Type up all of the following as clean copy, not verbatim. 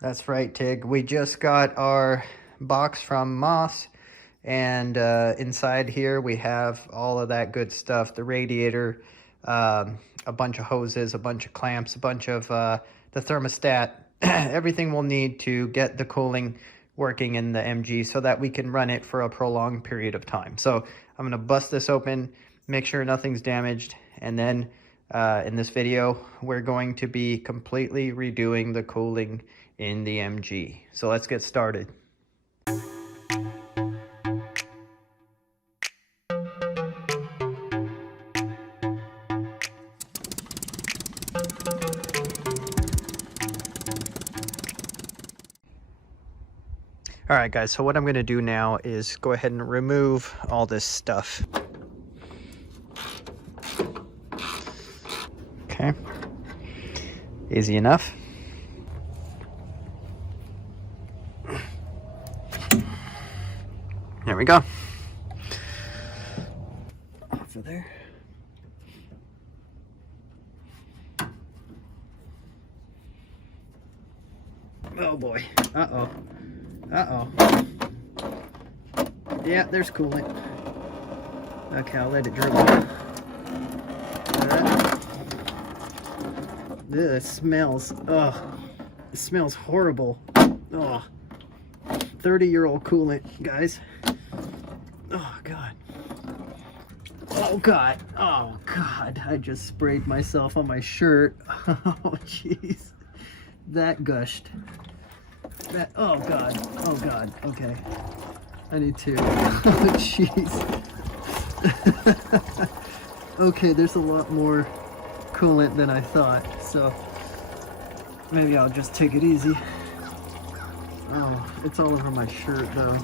That's right, Tig. We just got our box from Moss, and inside here we have all of that good stuff. The radiator, a bunch of hoses, a bunch of clamps, a bunch of the thermostat, everything we'll need to get the cooling working in the MG so that we can run it for a prolonged period of time. So I'm going to bust this open, make sure nothing's damaged, and then in this video, we're going to be completely redoing the cooling in the MG. So let's get started. All right, guys, so what I'm going to do now is go ahead and remove all this stuff. Okay, easy enough. There we go. Off of there. Oh boy. Uh-oh. Uh-oh. Yeah, there's coolant. Okay, I'll let it dribble. It smells. Oh, it smells horrible. Oh, 30-year-old coolant, guys. Oh God. Oh God. Oh God. I just sprayed myself on my shirt. Oh jeez. That gushed. That. Oh God. Oh God. Okay. I need to. Oh jeez. Okay, there's a lot more coolant than I thought, so maybe I'll just take it easy. Oh, it's all over my shirt though.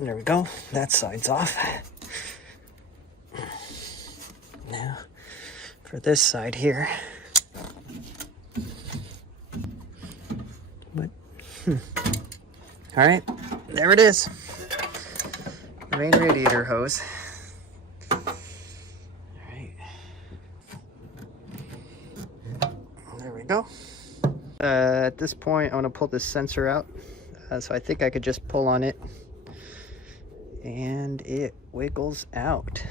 There we go. That side's off. Now, for this side here. What? All right, there it is. Main radiator hose. All right. There we go. At this point, I want to pull this sensor out. So I think I could just pull on it. And it wiggles out.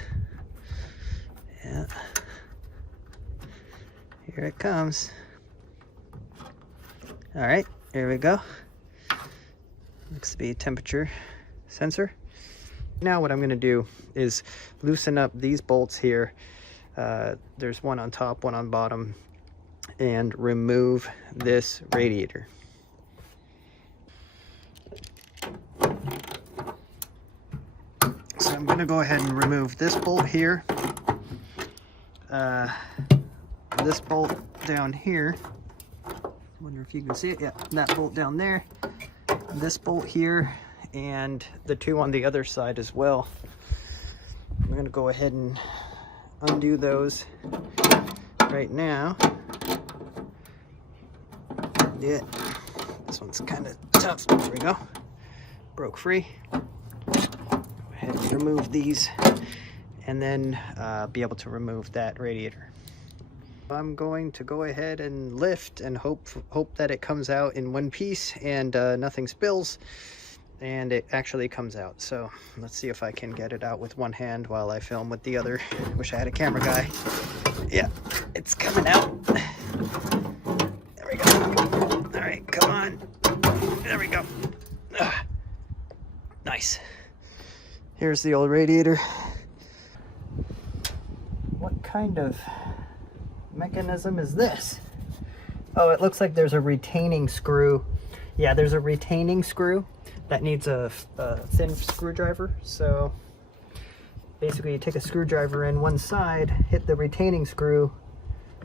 Yeah. Here it comes. All right, here we go. Looks to be a temperature sensor. Now what I'm going to do is loosen up these bolts here. There's one on top, one on bottom, and remove this radiator. So I'm going to go ahead and remove this bolt here, this bolt down here. Wonder if you can see it. Yeah, that bolt down there, this bolt here, and the two on the other side as well. I'm going to go ahead and undo those right now. Yeah, this one's kind of tough. There we go. Broke free. Remove these and then be able to remove that radiator. I'm going to go ahead and lift and hope that it comes out in one piece and nothing spills, and it actually comes out. So let's see if I can get it out with one hand while I film with the other. Wish I had a camera guy. Yeah, it's coming out. There we go. All right, come on. There we go. Nice. Here's the old radiator. What kind of mechanism is this? Oh, it looks like there's a retaining screw. Yeah, there's a retaining screw that needs a thin screwdriver. So basically you take a screwdriver in one side, hit the retaining screw,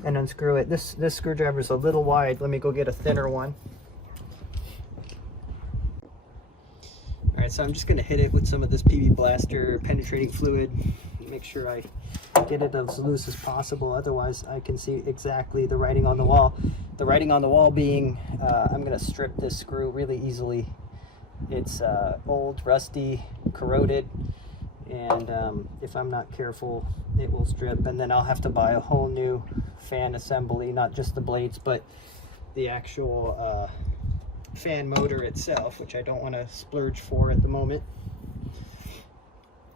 and unscrew it. This screwdriver is a little wide. Let me go get a thinner one. All right, so I'm just gonna hit it with some of this PB Blaster penetrating fluid. make sure I get it as loose as possible. Otherwise, I can see exactly the writing on the wall. The writing on the wall being, I'm going to strip this screw really easily. It's old, rusty, corroded, and if I'm not careful, it will strip, and then I'll have to buy a whole new fan assembly, not just the blades, but the actual fan motor itself, which I don't want to splurge for at the moment.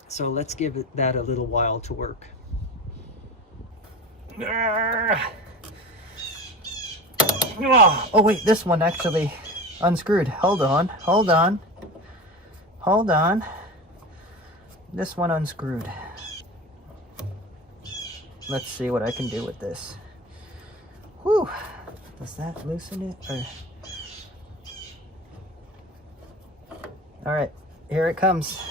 So let's give that a little while to work. Oh wait, this one actually unscrewed. Hold on. This one unscrewed. Let's see what I can do with this. Whew. Does that loosen it? All right, here it comes.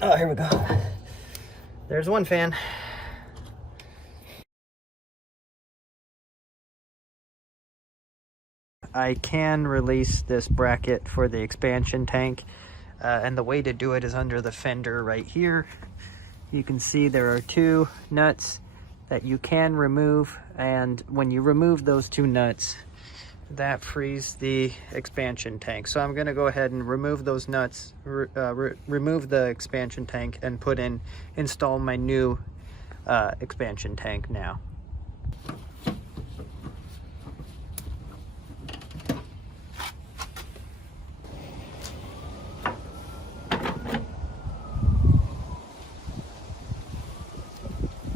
Oh, here we go. There's one fan. I can release this bracket for the expansion tank, and the way to do it is under the fender right here. You can see there are two nuts that you can remove, and when you remove those two nuts, that frees the expansion tank. So I'm going to go ahead and remove those nuts, remove the expansion tank, and install my new expansion tank now.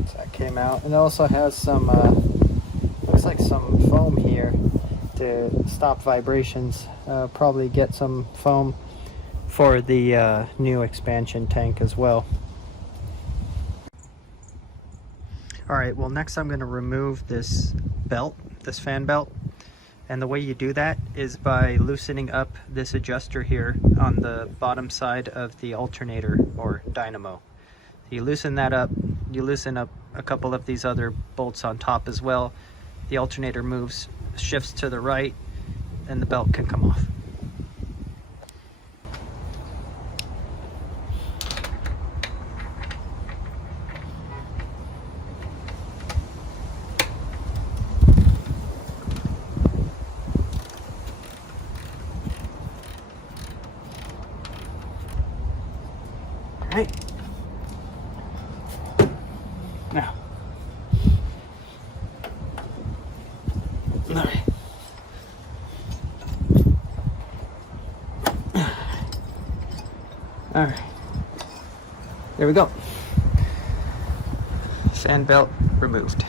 So that came out, and it also has some looks like some foam here to stop vibrations. Probably get some foam for the new expansion tank as well. Alright, well next I'm going to remove this belt, this fan belt, and the way you do that is by loosening up this adjuster here on the bottom side of the alternator or dynamo. You loosen that up, you loosen up a couple of these other bolts on top as well. The alternator shifts to the right, and the belt can come off. All right. Now. All right. All right, there we go. Fan belt removed.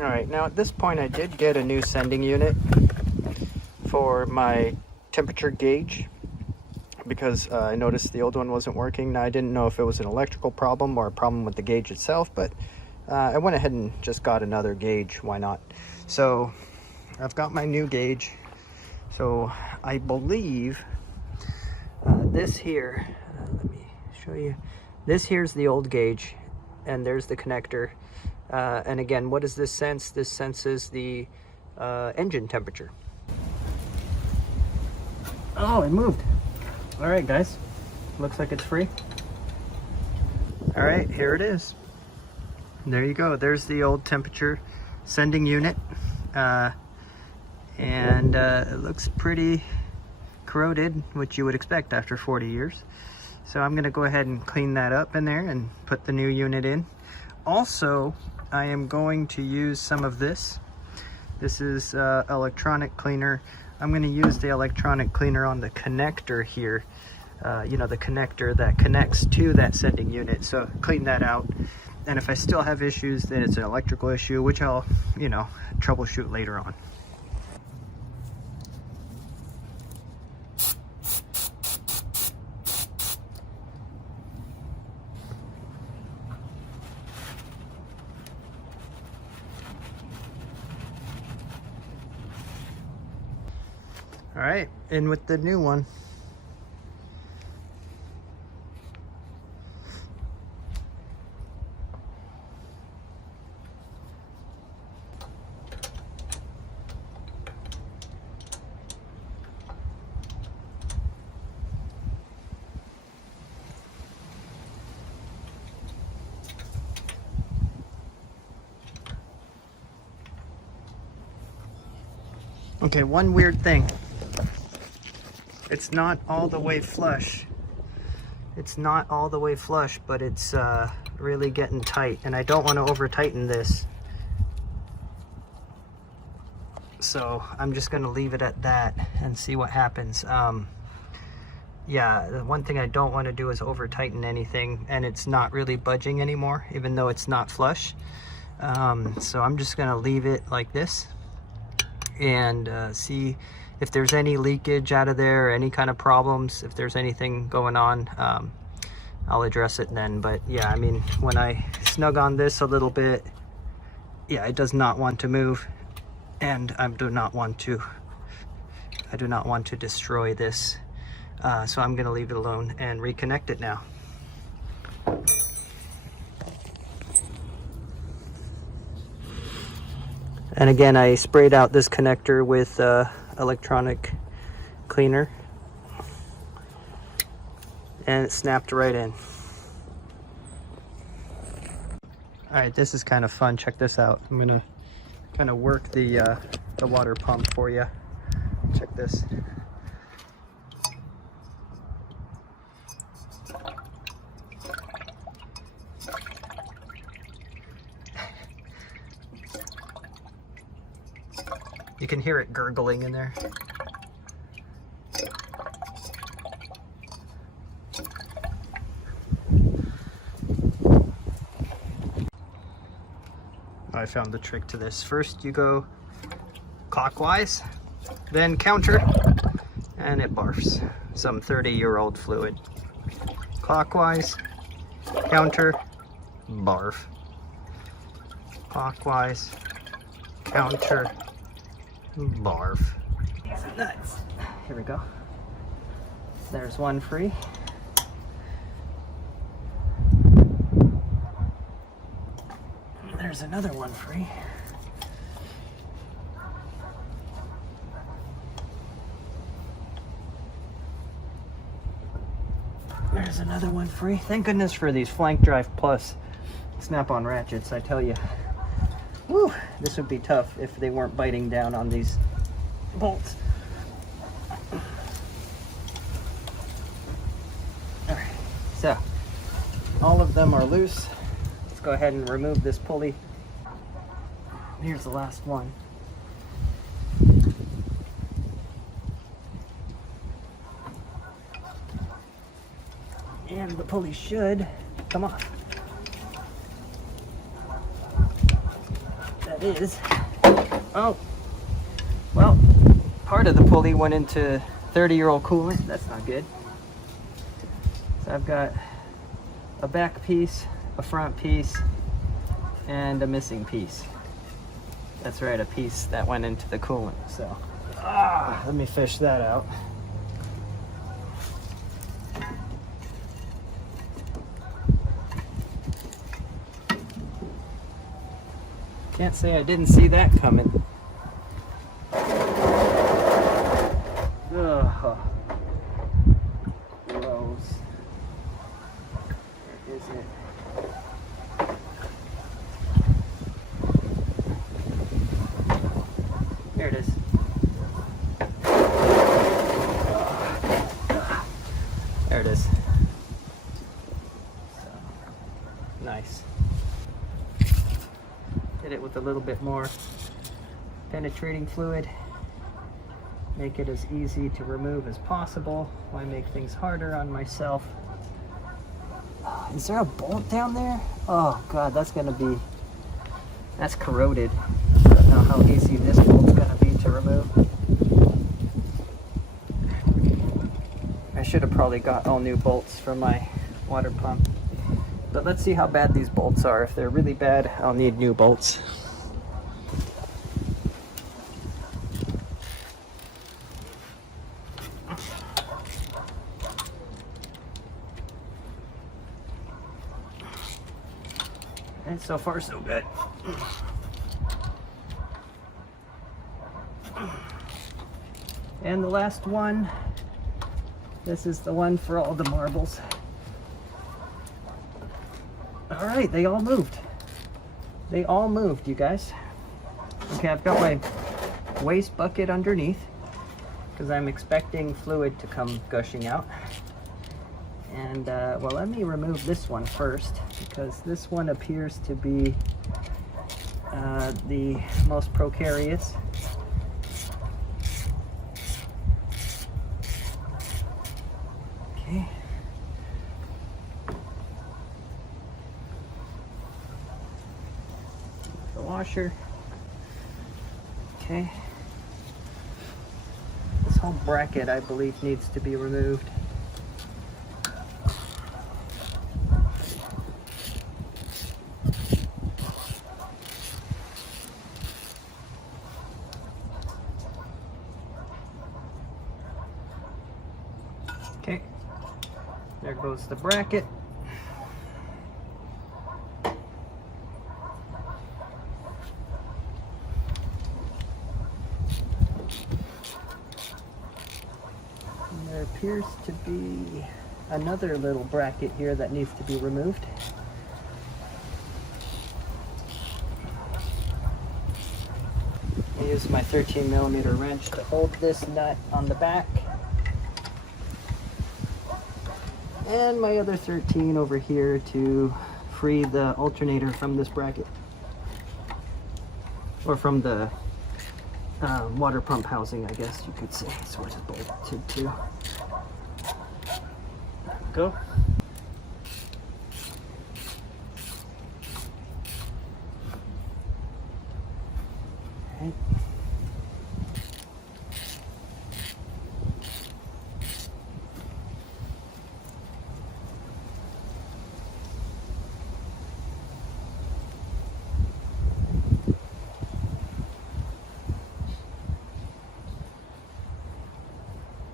All right, now at this point I did get a new sending unit for my temperature gauge because I noticed the old one wasn't working. Now I didn't know if it was an electrical problem or a problem with the gauge itself, but I went ahead and just got another gauge. Why not? So I've got my new gauge. So I believe this here, let me show you. This here's the old gauge, and there's the connector. And again, what does this sense? This senses the engine temperature. Oh, it moved. All right, guys. Looks like it's free. All right, here it is. There you go. There's the old temperature sending unit. And it looks pretty corroded, which you would expect after 40 years. So I'm going to go ahead and clean that up in there and put the new unit in. Also, I am going to use some of this. This is electronic cleaner. I'm going to use the electronic cleaner on the connector here. You know, the connector that connects to that sending unit. So clean that out. And if I still have issues, then it's an electrical issue, which I'll, you know, troubleshoot later on. All right, in with the new one. Okay, one weird thing. It's not all the way flush. It's not all the way flush, but it's really getting tight, and I don't want to over tighten this. So I'm just gonna leave it at that and see what happens. Yeah, the one thing I don't want to do is over tighten anything, and it's not really budging anymore, even though it's not flush. So I'm just gonna leave it like this and see if there's any leakage out of there, any kind of problems. If there's anything going on, I'll address it then. But yeah, I mean, when I snug on this a little bit, yeah, it does not want to move, and I do not want to destroy this. So I'm gonna leave it alone and reconnect it now. And again, I sprayed out this connector with electronic cleaner, and it snapped right in. All right, this is kind of fun. Check this out. I'm gonna kind of work the water pump for you. Check this. You can hear it gurgling in there. I found the trick to this. First you go clockwise, then counter, and it barfs some 30-year-old fluid. Clockwise, counter, barf. Clockwise, counter, barf. Nuts. Here we go. There's one free. There's another one free. There's another one free. Thank goodness for these Flank Drive Plus snap-on ratchets, I tell you. Woo, this would be tough if they weren't biting down on these bolts. All right, so all of them are loose. Let's go ahead and remove this pulley. Here's the last one. And the pulley should come off. That is. Oh, well, part of the pulley went into 30-year-old coolant. That's not good. So I've got a back piece, a front piece, and a missing piece. That's right, a piece that went into the coolant. So, let me fish that out. Can't say I didn't see that coming. Ugh. Gross. Where is it? There it is. There it is. So, nice. Hit it with a little bit more penetrating fluid. Make it as easy to remove as possible. Why make things harder on myself? Is there a bolt down there? Oh God, that's corroded. I don't know how easy this bolt's gonna be to remove. I should have probably got all new bolts for my water pump. But let's see how bad these bolts are. If they're really bad, I'll need new bolts. And so far, so good. And the last one. This is the one for all the marbles. All right, they all moved. They all moved, you guys. Okay, I've got my waste bucket underneath because I'm expecting fluid to come gushing out. And well, let me remove this one first because this one appears to be the most precarious. Okay. The washer. Okay. This whole bracket, I believe, needs to be removed. Okay, there goes the bracket. And there appears to be another little bracket here that needs to be removed. I use my 13mm wrench to hold this nut on the back. And my other 13 over here to free the alternator from this bracket. Or from the water pump housing, I guess you could say. Sort of bolted too. There we go. Right.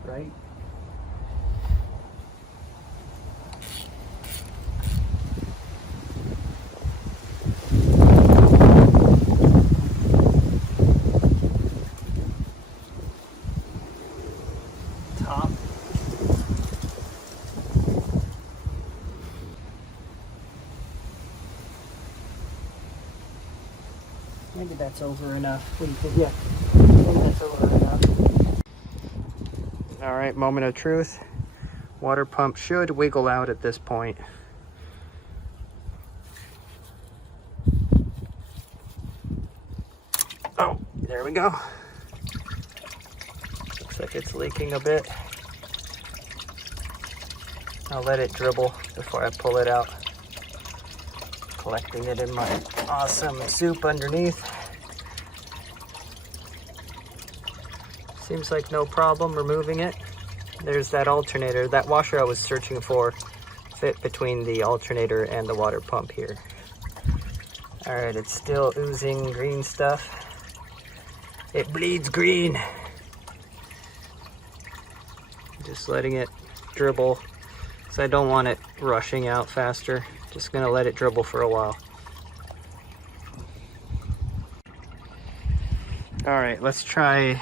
Right. Top. Maybe that's over enough. What do you think? Yeah. Maybe that's over enough. All right, moment of truth. Water pump should wiggle out at this point. Oh, there we go. Looks like it's leaking a bit. I'll let it dribble before I pull it out. Collecting it in my awesome soup underneath. Seems like no problem removing it. There's that alternator. That washer I was searching for fit between the alternator and the water pump here. All right, it's still oozing green stuff. It bleeds green. Just letting it dribble because I don't want it rushing out faster. Just gonna let it dribble for a while. All right, let's try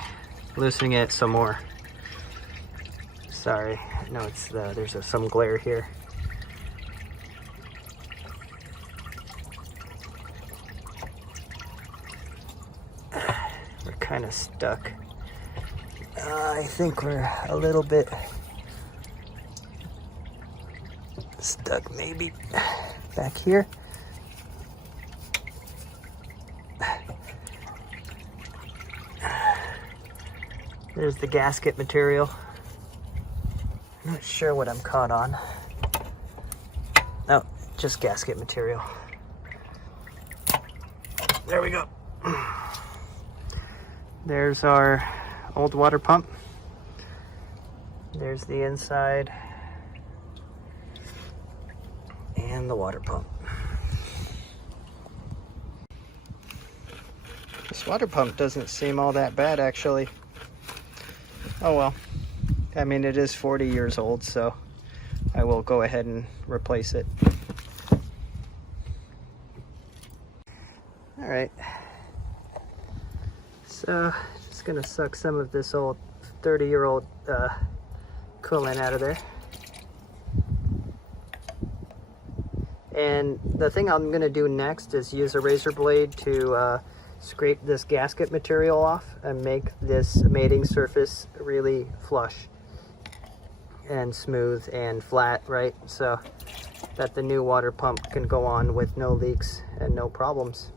loosening it some more. Sorry, I know it's there's some glare here. We're kind of stuck. I think we're a little bit stuck, maybe back here. There's the gasket material. I'm not sure what I'm caught on. No, just gasket material. There we go. There's our old water pump. There's the inside and the water pump. This water pump doesn't seem all that bad, actually. Oh well. I mean, it is 40 years old, so I will go ahead and replace it. All right. So, just gonna suck some of this old 30-year-old coolant out of there. And the thing I'm gonna do next is use a razor blade to scrape this gasket material off and make this mating surface really flush and smooth and flat, right? So that the new water pump can go on with no leaks and no problems.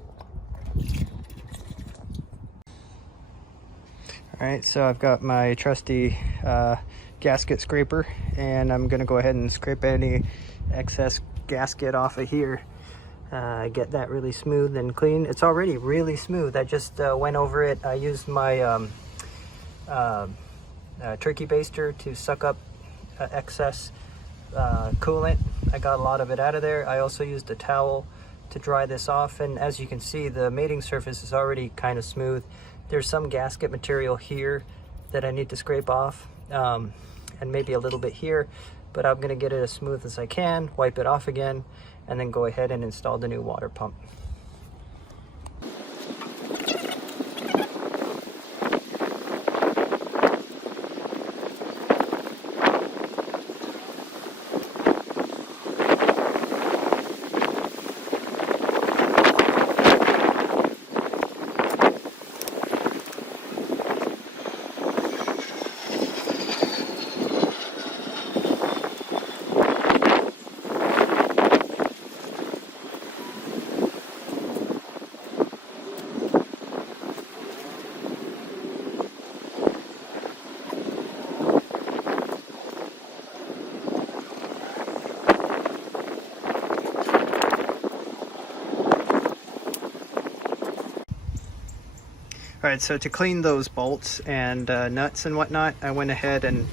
All right, so I've got my trusty gasket scraper, and I'm gonna go ahead and scrape any excess gasket off of here. Get that really smooth and clean. It's already really smooth. I just went over it. I used my turkey baster to suck up excess coolant. I got a lot of it out of there. I also used a towel to dry this off, and as you can see, the mating surface is already kind of smooth. There's some gasket material here that I need to scrape off, and maybe a little bit here, but I'm gonna get it as smooth as I can, wipe it off again, and then go ahead and install the new water pump. All right, so to clean those bolts and nuts and whatnot, I went ahead and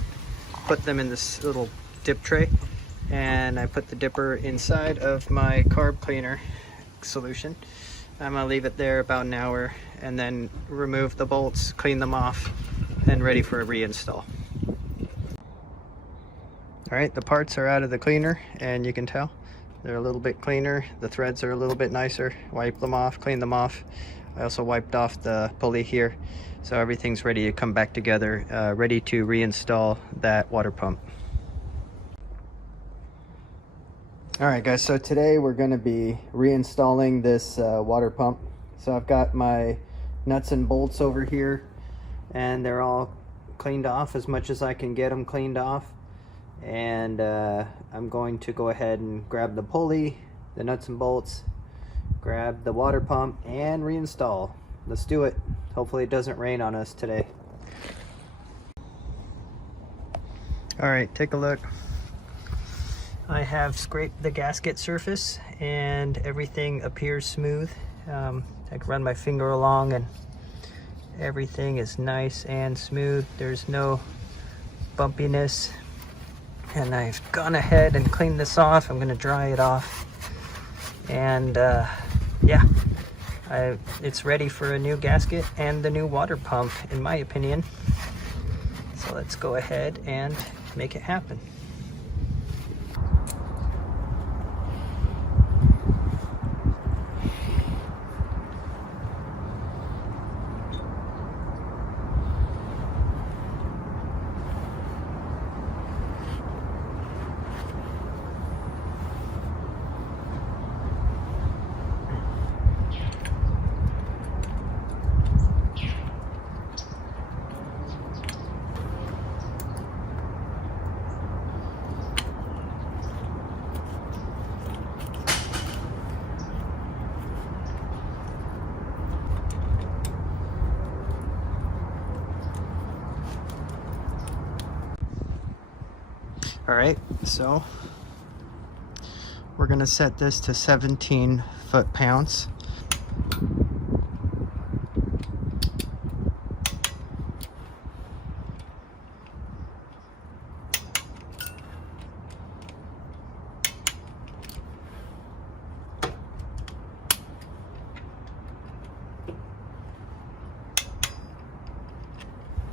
put them in this little dip tray, and I put the dipper inside of my carb cleaner solution. I'm gonna leave it there about an hour and then remove the bolts, clean them off, and ready for a reinstall. All right, the parts are out of the cleaner, and you can tell they're a little bit cleaner. The threads are a little bit nicer. Wipe them off, clean them off. I also wiped off the pulley here, so everything's ready to come back together, ready to reinstall that water pump. All right, guys, so today we're going to be reinstalling this water pump. So I've got my nuts and bolts over here, and they're all cleaned off as much as I can get them cleaned off. And I'm going to go ahead and grab the pulley, the nuts and bolts, grab the water pump, and reinstall. Let's do it. Hopefully it doesn't rain on us today. All right, take a look. I have scraped the gasket surface and everything appears smooth. I can run my finger along and everything is nice and smooth. There's no bumpiness. And I've gone ahead and cleaned this off. I'm gonna dry it off. And yeah, it's ready for a new gasket and the new water pump, in my opinion. So let's go ahead and make it happen. All right, so we're gonna set this to 17 foot-pounds.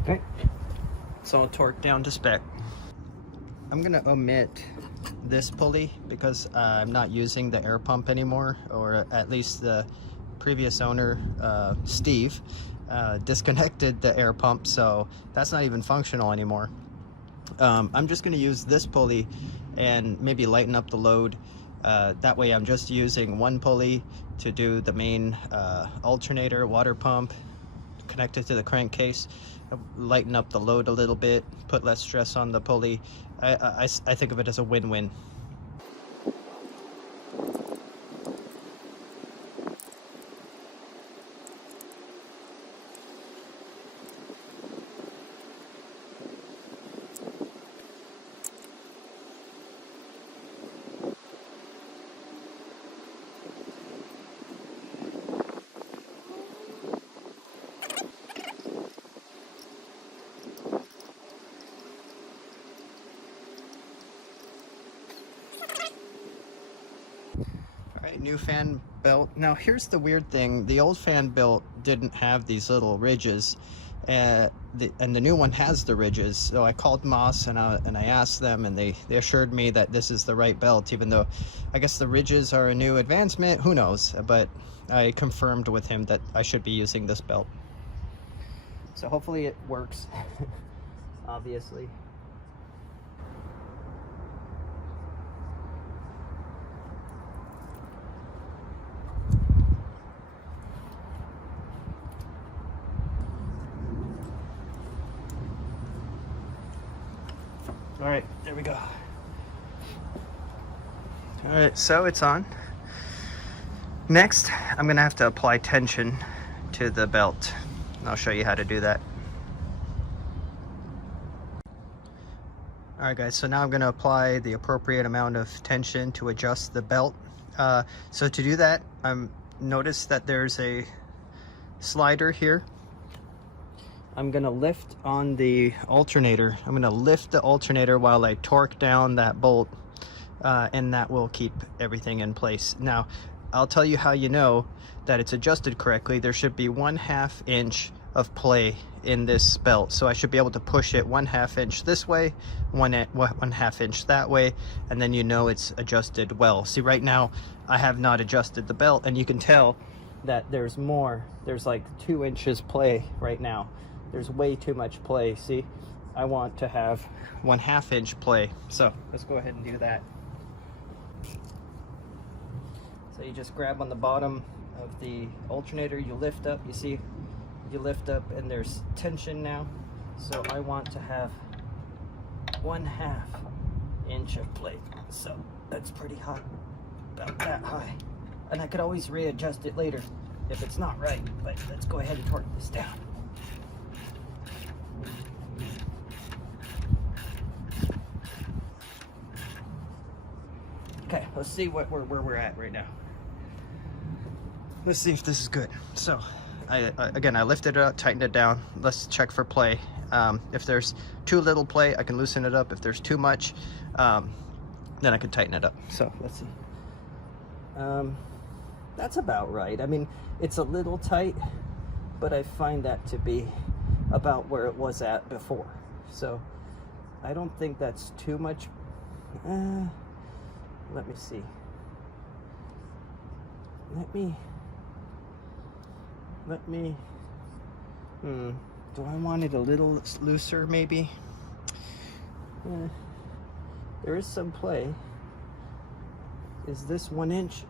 Okay, it's all torqued down to spec. I'm gonna omit this pulley because I'm not using the air pump anymore, or at least the previous owner, Steve, disconnected the air pump, so that's not even functional anymore. I'm just gonna use this pulley and maybe lighten up the load That way I'm just using one pulley to do the main alternator, water pump, connect it to the crankcase, lighten up the load a little bit, put less stress on the pulley. I think of it as a win-win. Alright, new fan belt. Now here's the weird thing. The old fan belt didn't have these little ridges, and the new one has the ridges. So I called Moss and I asked them, and they assured me that this is the right belt, even though I guess the ridges are a new advancement. Who knows? But I confirmed with him that I should be using this belt. So hopefully it works. Obviously. All right, there we go. All right, so it's on. Next, I'm gonna have to apply tension to the belt. I'll show you how to do that. All right, guys, so now I'm gonna apply the appropriate amount of tension to adjust the belt. So to do that, notice that there's a slider here. I'm gonna lift on the alternator. I'm gonna lift the alternator while I torque down that bolt, and that will keep everything in place. Now, I'll tell you how you know that it's adjusted correctly. There should be 1/2 inch of play in this belt. So I should be able to push it 1/2 inch this way, 1/2 inch that way, and then you know it's adjusted well. See, right now, I have not adjusted the belt, and you can tell that there's more. There's like 2 inches play right now. There's way too much play. See, I want to have 1/2 inch play. So let's go ahead and do that. So you just grab on the bottom of the alternator, you lift up, you see, you lift up and there's tension now. So I want to have 1/2 inch of play. So that's pretty high, about that high. And I could always readjust it later if it's not right, but let's go ahead and torque this down. Okay, let's see where we're at right now. Let's see if this is good. So, again, I lifted it up, tightened it down. Let's check for play. If there's too little play, I can loosen it up. If there's too much, then I can tighten it up. So, let's see. That's about right. I mean, it's a little tight, but I find that to be about where it was at before. So, I don't think that's too much. Let me see. Do I want it a little looser, maybe? There is some play. Is this 1 inch?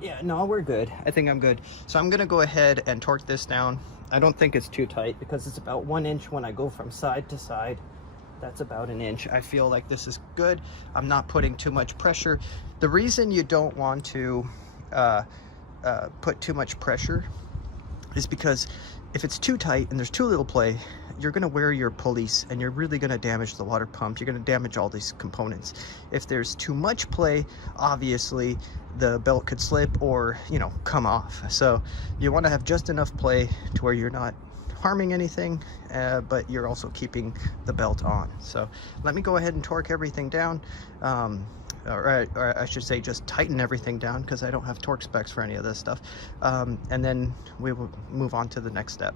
Yeah, no, we're good. I think I'm good. So I'm gonna go ahead and torque this down. I don't think it's too tight because it's about 1 inch when I go from side to side. That's about 1 inch. I feel like this is good. I'm not putting too much pressure. The reason you don't want to put too much pressure is because if it's too tight and there's too little play, you're going to wear your pulleys and you're really going to damage the water pump. You're going to damage all these components. If there's too much play, obviously the belt could slip or, you know, come off. So you want to have just enough play to where you're not harming anything, but you're also keeping the belt on. So let me go ahead and torque everything down, or I should say just tighten everything down because I don't have torque specs for any of this stuff, and then we will move on to the next step.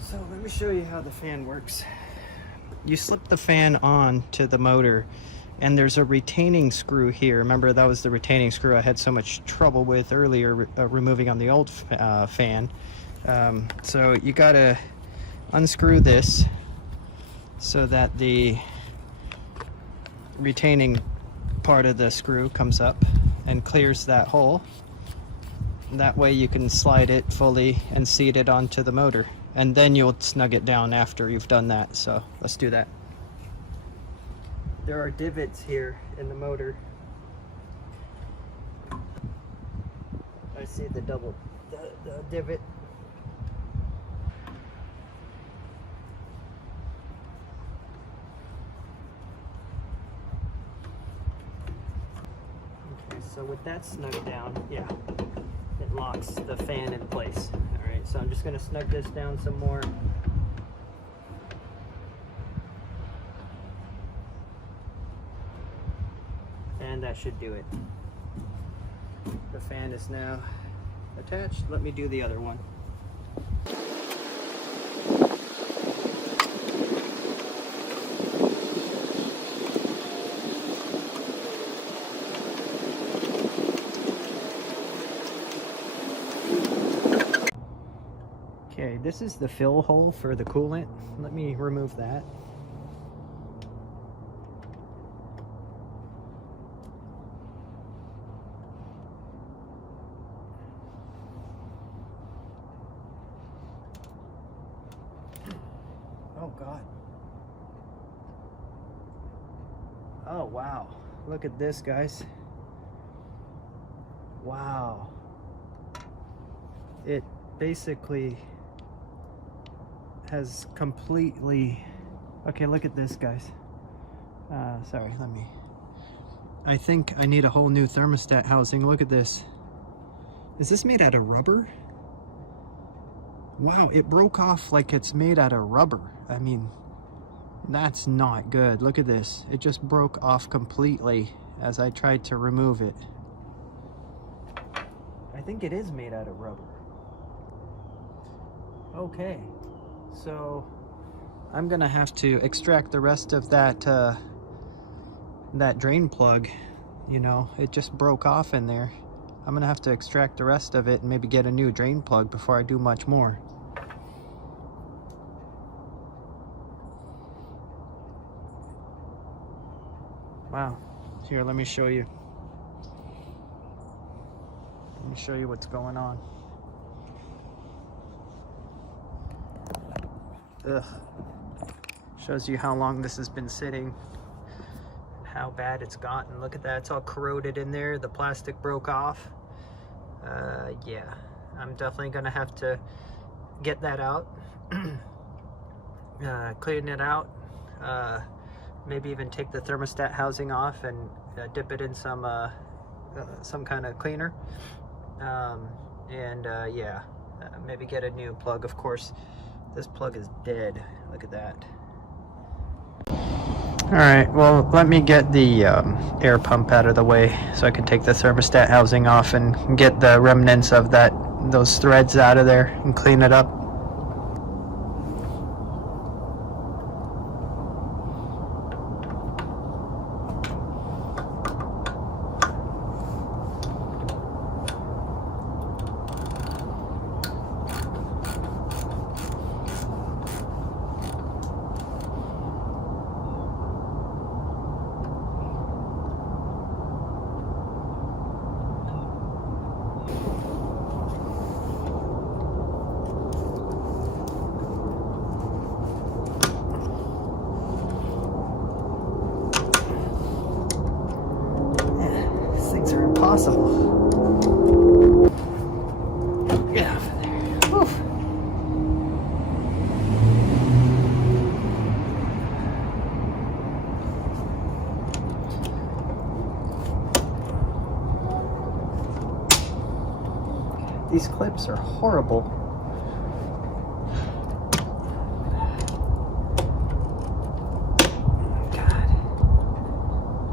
So let me show you how the fan works. You slip the fan on to the motor, and there's a retaining screw here. Remember, that was the retaining screw I had so much trouble with earlier, removing on the old fan. So you gotta unscrew this so that the retaining part of the screw comes up and clears that hole. That way you can slide it fully and seat it onto the motor, and then you'll snug it down after you've done that. So let's do that. There are divots here in the motor. I see the divot. Okay, so with that snug down, yeah, it locks the fan in place. All right, so I'm just gonna snug this down some more. And that should do it. The fan is now attached. Let me do the other one. Okay, this is the fill hole for the coolant. Let me remove that. Oh God. Oh wow. Look at this, guys. Wow. It basically has completely... Okay, look at this, guys. Sorry, I think I need a whole new thermostat housing. Look at this. Is this made out of rubber? Wow, it broke off like it's made out of rubber. I mean, that's not good. Look at this. It just broke off completely as I tried to remove it. I think it is made out of rubber. Okay, so I'm gonna have to extract the rest of that that drain plug. You know, it just broke off in there. I'm gonna have to extract the rest of it and maybe get a new drain plug before I do much more. Wow. Here, let me show you. Let me show you what's going on. Ugh. Shows you how long this has been sitting, how bad it's gotten. Look at that, it's all corroded in there. The plastic broke off. Yeah, I'm definitely gonna have to get that out, clean it out, maybe even take the thermostat housing off and dip it in some kind of cleaner, yeah, maybe get a new plug. Of course, this plug is dead. Look at that. All right, well, let me get the air pump out of the way so I can take the thermostat housing off and get the remnants of those threads out of there and clean it up. Impossible. Get off of there. Oof. These clips are horrible. God.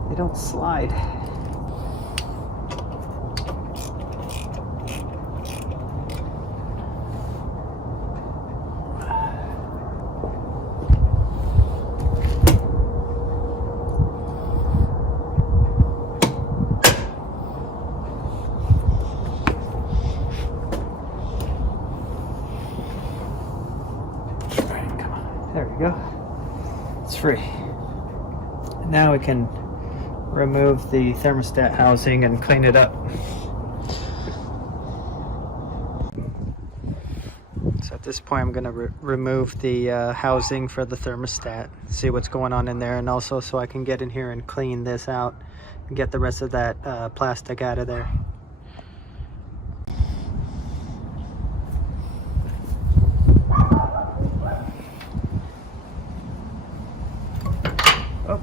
They don't slide. There we go. It's free. Now we can remove the thermostat housing and clean it up. So at this point I'm going to remove the housing for the thermostat, see what's going on in there, and also so I can get in here and clean this out and get the rest of that plastic out of there. Oh.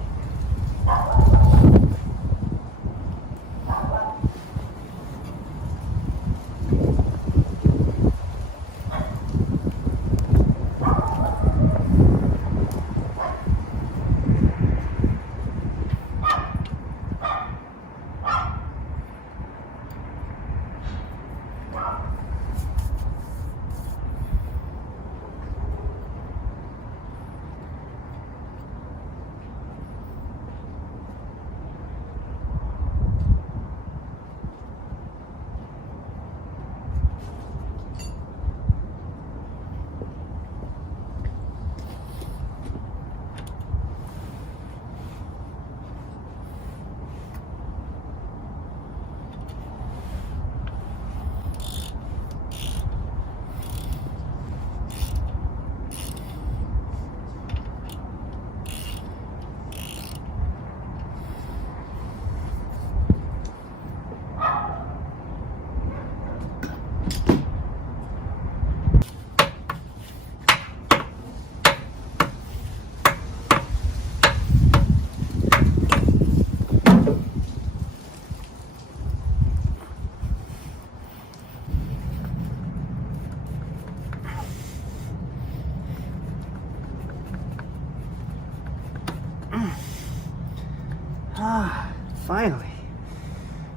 Finally.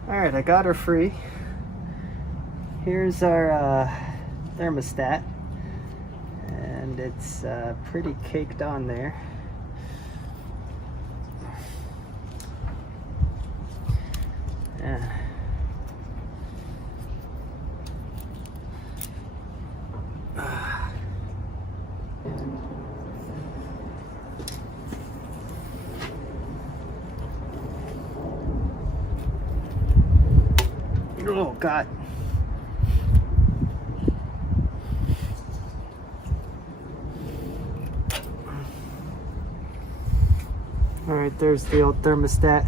Alright, I got her free. Here's our thermostat, and it's pretty caked on there. Yeah. Oh God. All right, there's the old thermostat.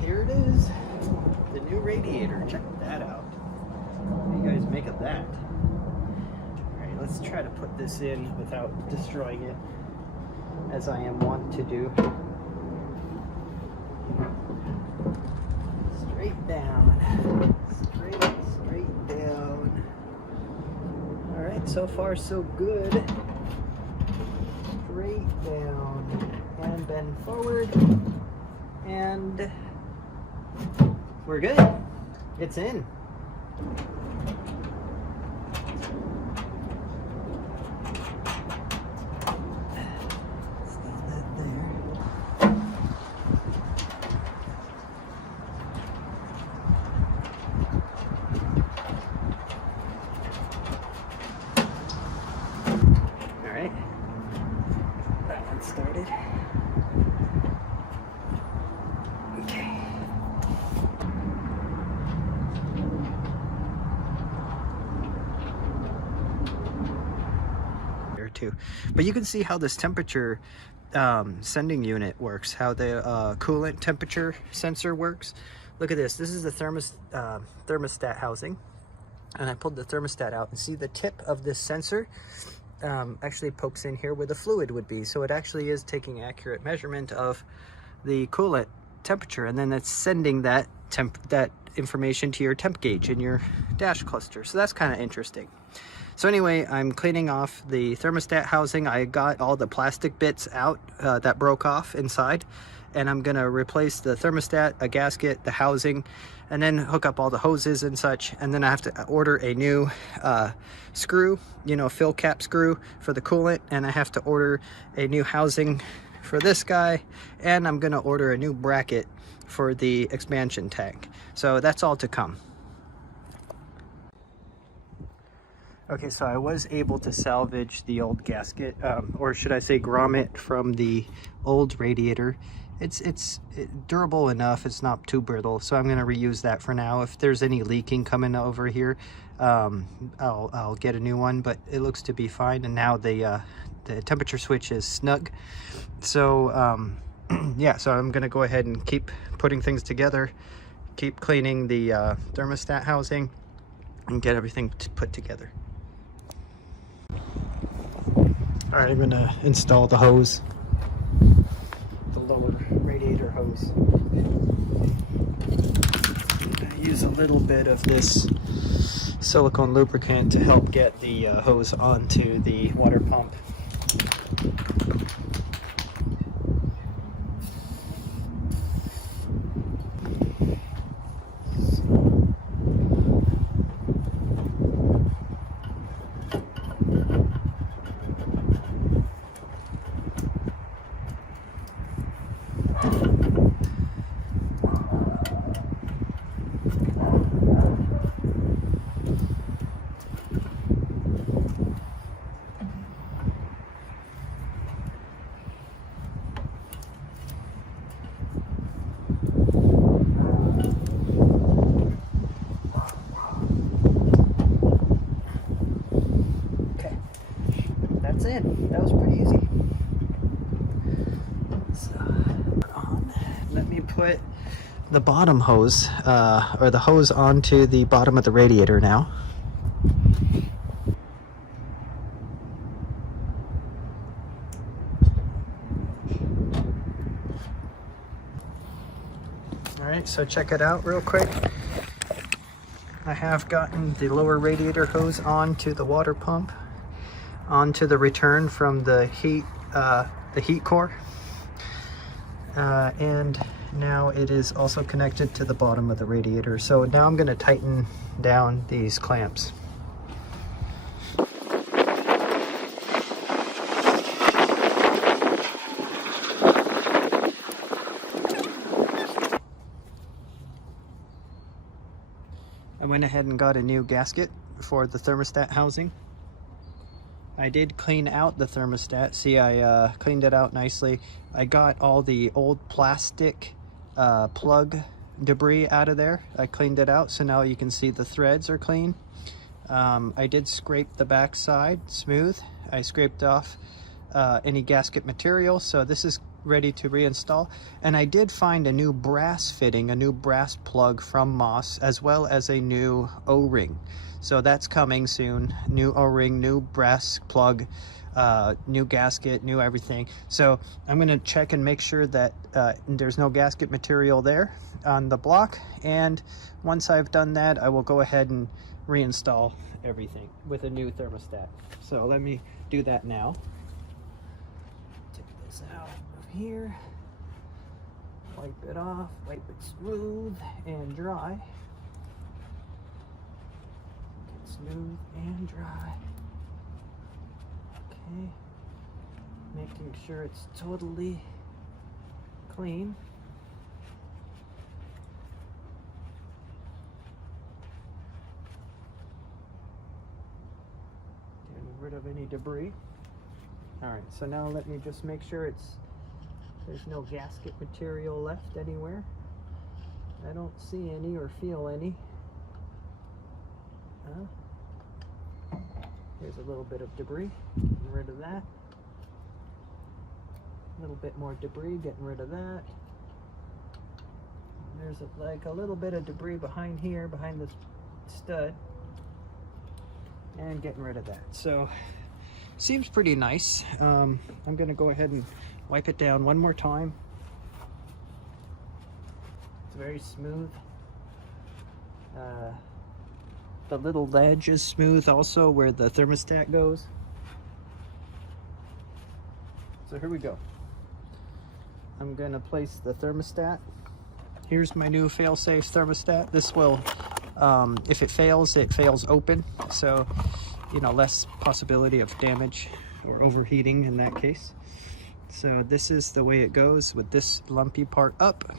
Here it is, the new radiator. Check that out. What do you guys make of that? Alright, let's try to put this in without destroying it, as I am wont to do. Straight down. Straight down. Alright, so far so good. Straight down. And bend forward. And we're good. It's in. Let's leave that there. All right. That one started. Too, but you can see how this temperature sending unit works, how the coolant temperature sensor works. Look at this. This is the thermostat housing, and I pulled the thermostat out, and see the tip of this sensor actually pokes in here where the fluid would be, so it actually is taking accurate measurement of the coolant temperature, and then it's sending that information to your temp gauge in your dash cluster. So that's kind of interesting. So anyway, I'm cleaning off the thermostat housing. I got all the plastic bits out that broke off inside, and I'm gonna replace the thermostat, a gasket, the housing, and then hook up all the hoses and such. And then I have to order a new screw, you know, fill cap screw for the coolant, and I have to order a new housing for this guy, and I'm gonna order a new bracket for the expansion tank. So that's all to come. Okay, so I was able to salvage the old gasket, or should I say grommet, from the old radiator. It's durable enough, it's not too brittle, so I'm going to reuse that for now. If there's any leaking coming over here, I'll get a new one, but it looks to be fine. And now the temperature switch is snug, so yeah, so I'm going to go ahead and keep putting things together, keep cleaning the thermostat housing, and get everything put together. All right, I'm gonna install the hose, the lower radiator hose. I use a little bit of this silicone lubricant to help get the hose onto the water pump. That's it. That was pretty easy. So, let me put the bottom hose, or the hose, onto the bottom of the radiator now. Alright, so check it out real quick. I have gotten the lower radiator hose onto the water pump, onto the return from the heat core, and now it is also connected to the bottom of the radiator. So now I'm going to tighten down these clamps. I went ahead and got a new gasket for the thermostat housing. I did clean out the thermostat. See, I cleaned it out nicely. I got all the old plastic plug debris out of there. I cleaned it out, so now you can see the threads are clean. I did scrape the back side smooth. I scraped off any gasket material, so this is ready to reinstall. And I did find a new brass fitting, a new brass plug from Moss, as well as a new O-ring. So that's coming soon. New O-ring, new brass plug, new gasket, new everything. So I'm going to check and make sure that there's no gasket material there on the block. And once I've done that, I will go ahead and reinstall everything with a new thermostat. So let me do that now. Take this out of here. Wipe it off, wipe it smooth and dry. Smooth and dry. Okay, making sure it's totally clean. Getting rid of any debris. All right, so now let me just make sure there's no gasket material left anywhere. I don't see any or feel any. Here's a little bit of debris, getting rid of that. A little bit more debris, getting rid of that. There's like a little bit of debris behind here, behind this stud, and getting rid of that. So seems pretty nice. I'm gonna go ahead and wipe it down one more time. It's very smooth. The little ledge is smooth also, where the thermostat goes. So here we go. I'm gonna place the thermostat. Here's my new fail-safe thermostat. This will, if it fails open, so you know, less possibility of damage or overheating in that case. So this is the way it goes with this lumpy part up.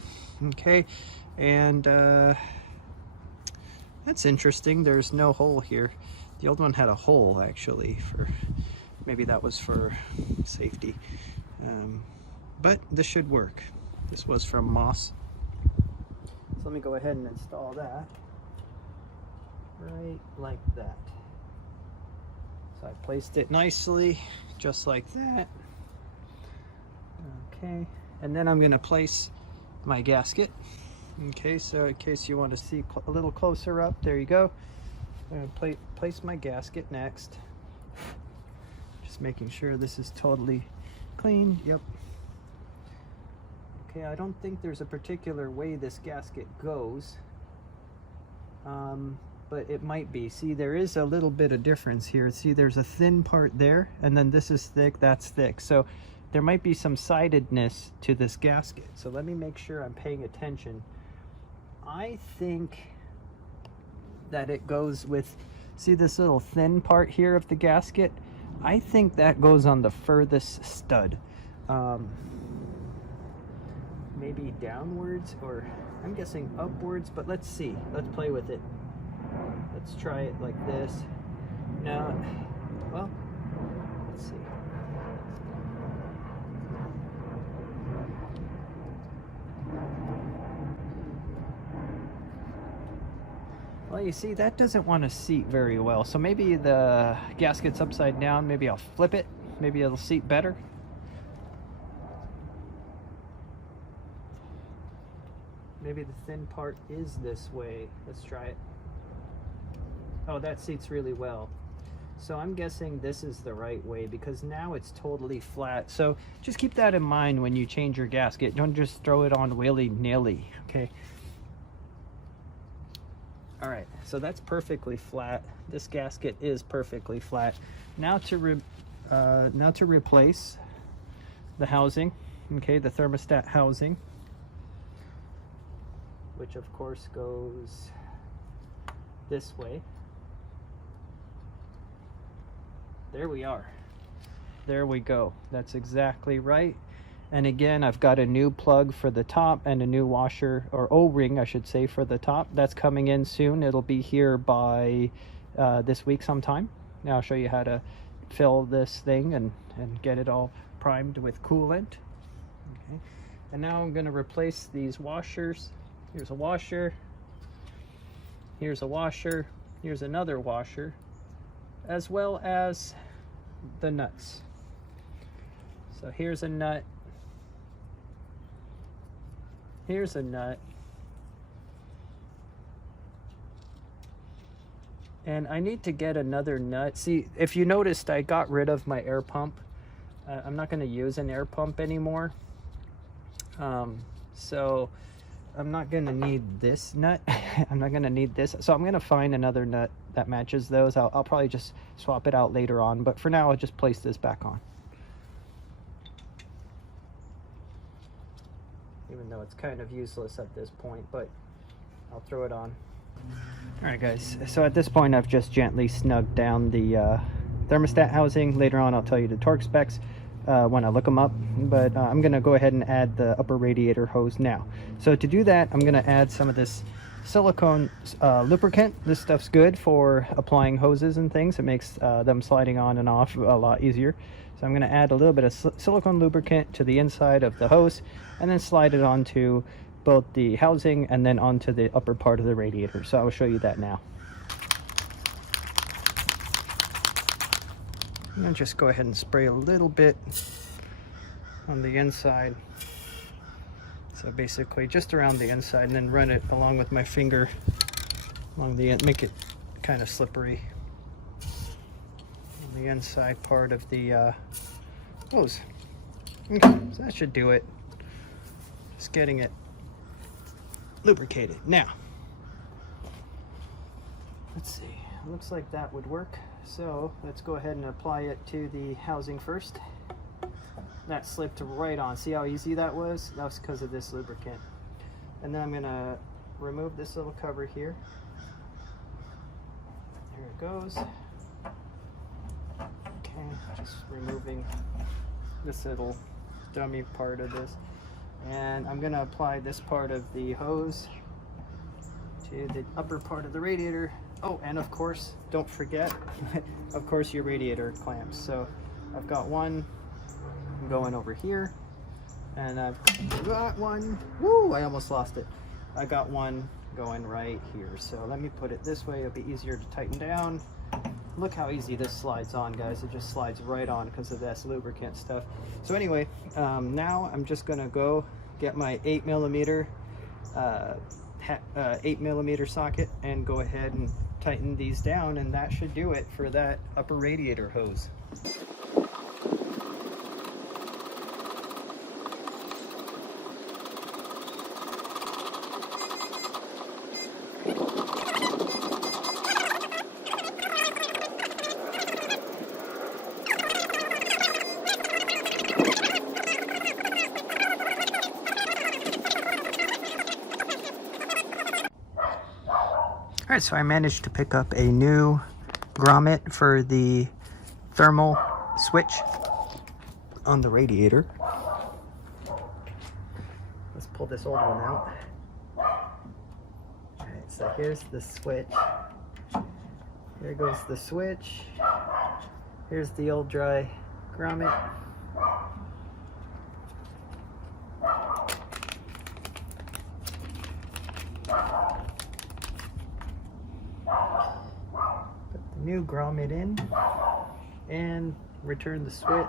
Okay, and that's interesting. There's no hole here. The old one had a hole actually, for maybe that was for safety. But this should work. This was from Moss. So let me go ahead and install that right like that. So I placed it nicely, just like that. Okay, and then I'm going to place my gasket. Okay, so in case you want to see a little closer up, there you go. I'm going to place my gasket next. Just making sure this is totally clean. Yep. Okay, I don't think there's a particular way this gasket goes, but it might be. See, there is a little bit of difference here. See, there's a thin part there, and then this is thick, that's thick. So there might be some sidedness to this gasket. So let me make sure I'm paying attention. I think that it goes with, see this little thin part here of the gasket? I think that goes on the furthest stud. Maybe downwards, or I'm guessing upwards, but let's see. Let's play with it. Let's try it like this. Now, well, let's see. Well, you see, that doesn't want to seat very well. So maybe the gasket's upside down. Maybe I'll flip it. Maybe it'll seat better. Maybe the thin part is this way. Let's try it. Oh, that seats really well. So I'm guessing this is the right way, because now it's totally flat. So just keep that in mind when you change your gasket. Don't just throw it on willy-nilly, okay? All right, so that's perfectly flat. This gasket is perfectly flat. Now to replace the housing, okay, the thermostat housing, which of course goes this way. There we are. There we go. That's exactly right. And again, I've got a new plug for the top and a new washer, or O-ring I should say, for the top. That's coming in soon. It'll be here by this week sometime. Now I'll show you how to fill this thing and get it all primed with coolant. Okay. And now I'm going to replace these washers. Here's a washer. Here's a washer. Here's another washer, as well as the nuts. So here's a nut. Here's a nut. And I need to get another nut. See, if you noticed, I got rid of my air pump. I'm not going to use an air pump anymore. So I'm not going to need this nut. I'm not going to need this. So I'm going to find another nut that matches those. I'll probably just swap it out later on. But for now, I'll just place this back on. Even though it's kind of useless at this point, but I'll throw it on. All right, guys. So at this point, I've just gently snugged down the thermostat housing. Later on, I'll tell you the torque specs when I look them up, but I'm going to go ahead and add the upper radiator hose now. So to do that, I'm going to add some of this silicone lubricant. This stuff's good for applying hoses and things. It makes them sliding on and off a lot easier. So I'm going to add a little bit of silicone lubricant to the inside of the hose, and then slide it onto both the housing and then onto the upper part of the radiator. So I'll show you that now. I'm going to just go ahead and spray a little bit on the inside. So basically just around the inside, and then run it along with my finger along the end, make it kind of slippery on the inside part of the hose. Okay, so that should do it. Just getting it lubricated. Now, let's see. It looks like that would work. So let's go ahead and apply it to the housing first. that slipped right on. See how easy that was? That was because of this lubricant. And then I'm gonna remove this little cover here. There it goes. Okay, just removing this little dummy part of this. And I'm gonna apply this part of the hose to the upper part of the radiator. Oh, and of course, don't forget, of course, your radiator clamps. So I've got one going over here, and I've got one, woo, I almost lost it. I got one going right here. So let me put it this way, it'll be easier to tighten down. Look how easy this slides on, guys. It just slides right on because of this lubricant stuff. So anyway, now I'm just gonna go get my 8mm socket and go ahead and tighten these down, and that should do it for that upper radiator hose. Alright, so I managed to pick up a new grommet for the thermal switch on the radiator. Let's pull this old one out. Alright, so here's the switch. Here goes the switch. Here's the old dry grommet. New grommet in and return the switch.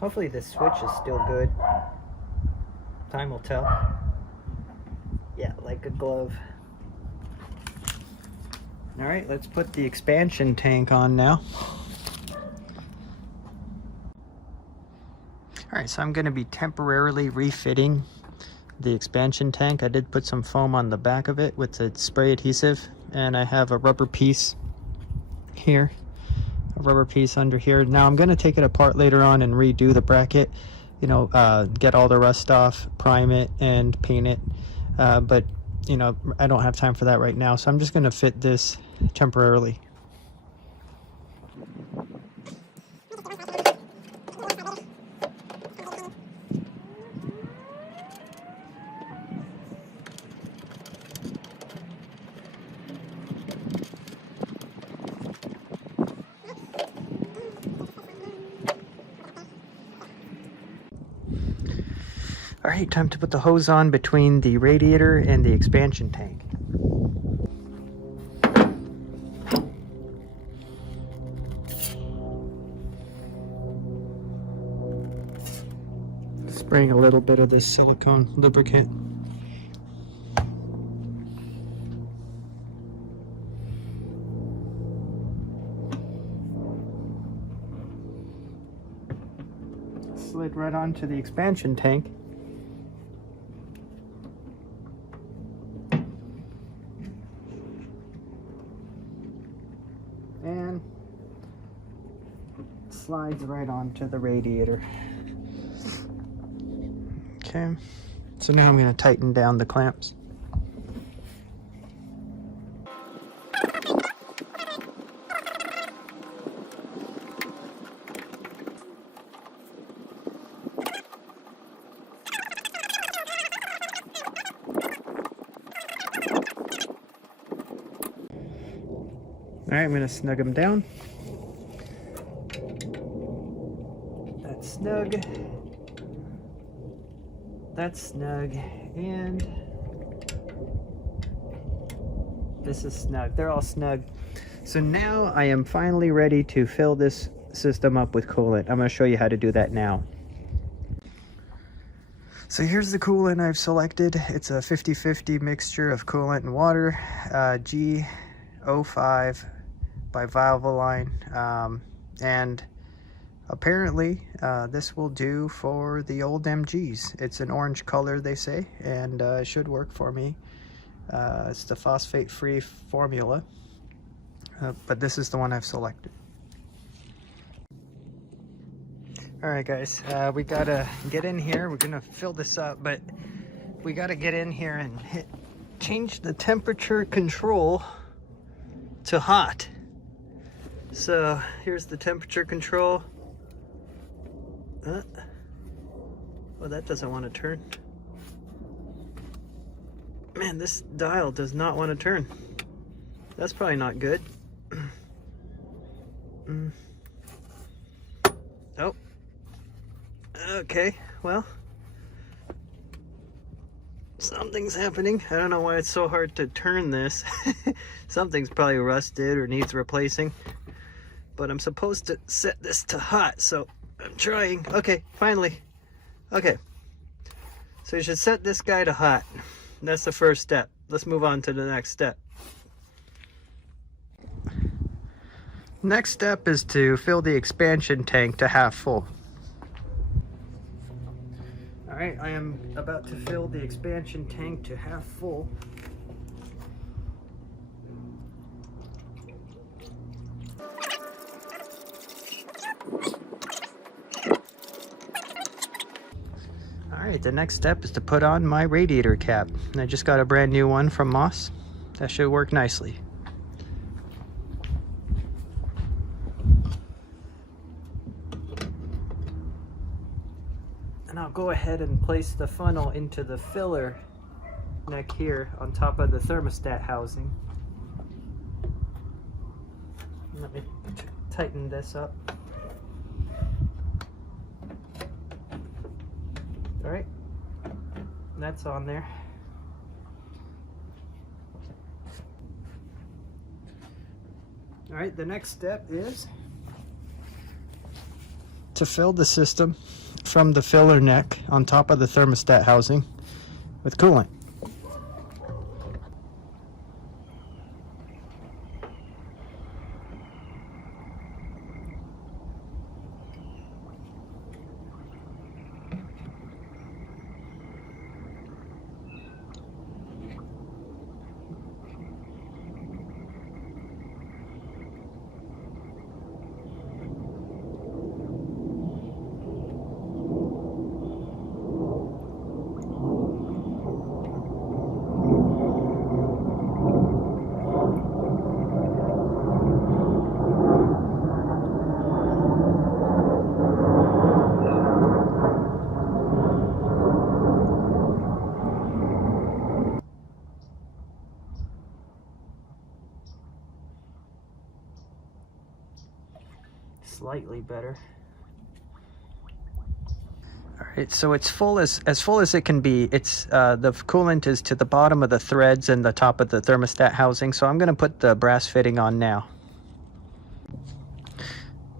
Hopefully this switch is still good. Time will tell. Yeah, like a glove. All right, let's put the expansion tank on now. All right, so I'm going to be temporarily refitting the expansion tank. I did put some foam on the back of it with the spray adhesive, and I have a rubber piece here, a rubber piece under here. Now I'm going to take it apart later on and redo the bracket, you know, get all the rust off, prime it, and paint it, but you know, I don't have time for that right now, so I'm just going to fit this temporarily. All right, time to put the hose on between the radiator and the expansion tank. Spraying a little bit of this silicone lubricant. Slid right onto the expansion tank. And slides right onto the radiator. Okay, so now I'm going to tighten down the clamps. All right, I'm going to snug them down. That's snug. That's snug. And this is snug. They're all snug. So now I am finally ready to fill this system up with coolant. I'm going to show you how to do that now. So here's the coolant I've selected. It's a 50-50 mixture of coolant and water, G05 by Valvoline, and apparently this will do for the old MGs. It's an orange color, they say, and it should work for me. It's the phosphate-free formula, but this is the one I've selected. All right, guys, we gotta get in here. We're gonna fill this up, but we gotta get in here and change the temperature control to hot. So here's the temperature control. Well, that doesn't want to turn. Man, this dial does not want to turn. That's probably not good. Oh. Okay, well, something's happening. I don't know why it's so hard to turn this. Something's probably rusted or needs replacing. But I'm supposed to set this to hot, so I'm trying. Okay, finally. Okay. So you should set this guy to hot. That's the first step. Let's move on to the next step. Next step is to fill the expansion tank to half full. Alright, I am about to fill the expansion tank to half full. Alright, the next step is to put on my radiator cap. And I just got a brand new one from Moss. That should work nicely. And I'll go ahead and place the funnel into the filler neck here on top of the thermostat housing. Let me tighten this up. Alright, that's on there. Alright, the next step is to fill the system from the filler neck on top of the thermostat housing with coolant. Slightly better. All right, so it's full as full as it can be. It's the coolant is to the bottom of the threads and the top of the thermostat housing. So I'm going to put the brass fitting on now.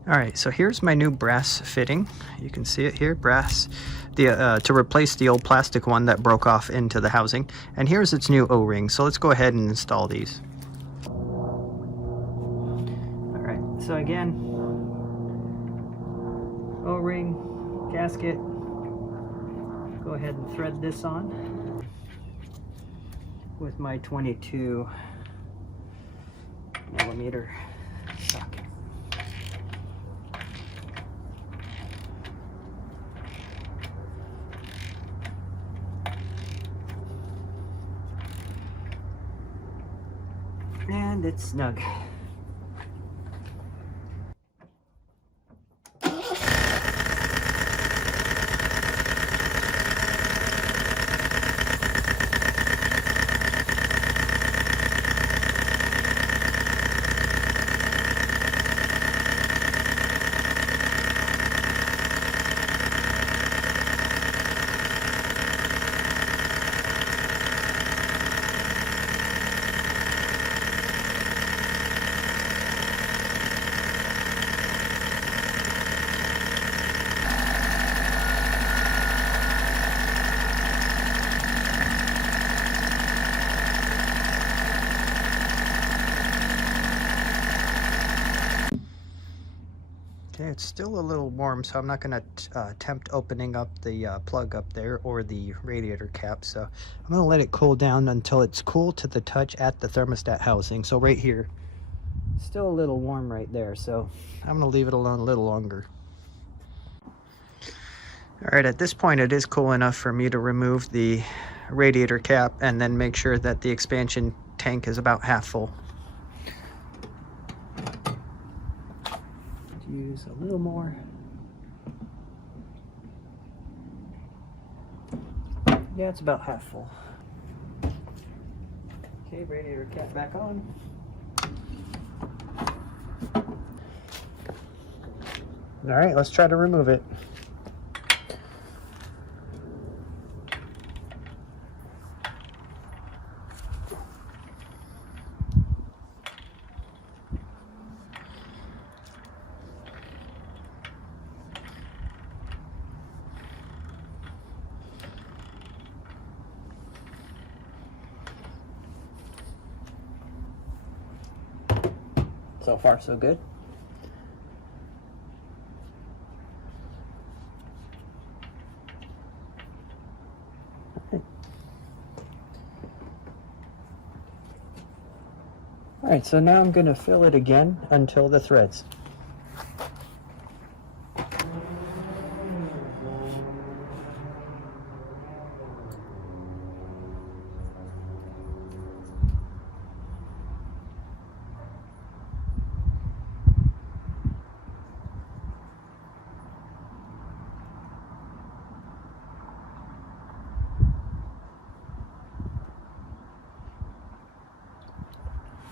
All right, so here's my new brass fitting. You can see it here, brass, to replace the old plastic one that broke off into the housing. And here's its new O-ring. So let's go ahead and install these. All right, so again, O-ring, gasket. Go ahead and thread this on with my 22 millimeter socket. And it's snug. Okay, it's still a little warm, so I'm not going to attempt opening up the plug up there or the radiator cap. So I'm going to let it cool down until it's cool to the touch at the thermostat housing. So right here, still a little warm right there. So I'm going to leave it alone a little longer. All right, at this point it is cool enough for me to remove the radiator cap and then make sure that the expansion tank is about half full. Use a little more. Yeah, it's about half full. Okay, radiator cap back on. All right, let's try to remove it. So far, so good. All right, so now I'm going to fill it again until the threads.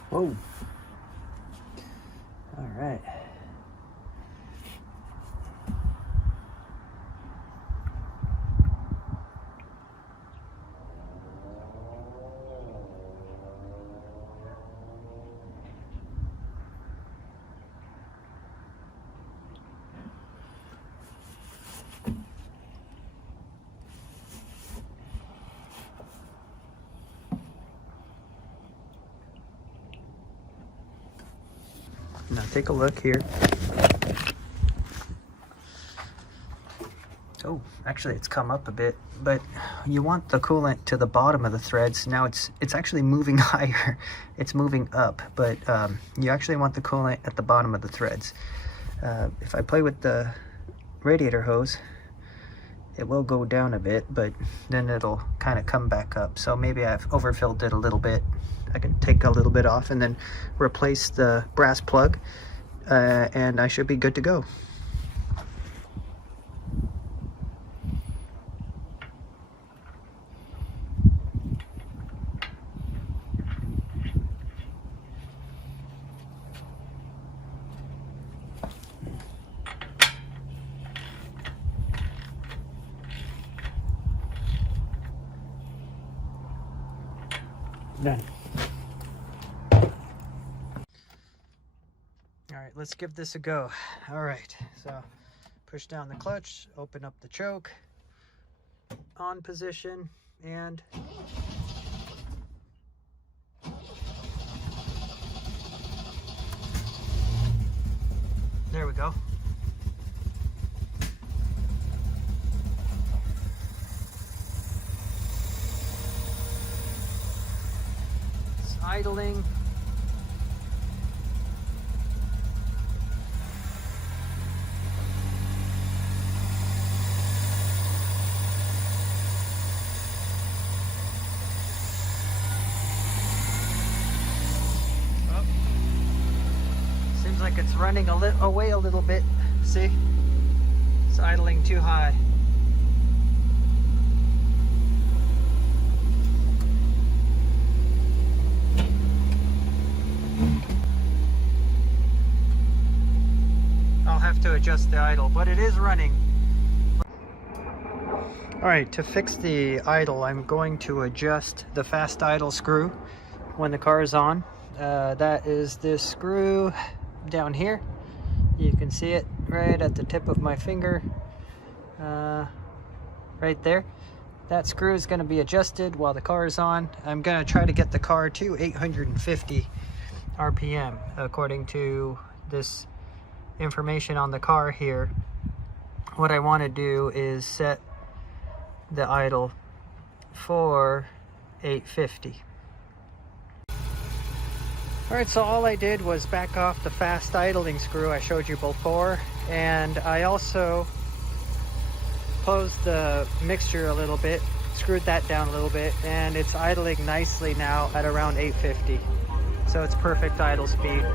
Whoa. All right. Now take a look here. Oh, actually it's come up a bit, but you want the coolant to the bottom of the threads. Now it's actually moving higher. It's moving up, but you actually want the coolant at the bottom of the threads. If I play with the radiator hose, it will go down a bit, but then it'll kind of come back up. So maybe I've overfilled it a little bit. I can take a little bit off and then replace the brass plug, and I should be good to go. Done. All right, let's give this a go. All right, so push down the clutch, open up the choke, on position, and there we go. It's idling. Like it's running away a little bit. See? It's idling too high. I'll have to adjust the idle, but it is running. Alright, to fix the idle, I'm going to adjust the fast idle screw when the car is on. That is this screw down here. You can see it right at the tip of my finger, right there. That screw is going to be adjusted while the car is on. I'm going to try to get the car to 850 RPM according to this information on the car here. What I want to do is set the idle for 850. Alright, so all I did was back off the fast idling screw I showed you before, and I also closed the mixture a little bit, screwed that down a little bit, and it's idling nicely now at around 850. So it's perfect idle speed. Yeah,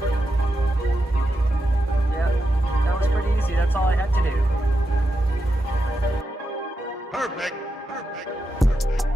that was pretty easy. That's all I had to do. Perfect. Perfect. Perfect.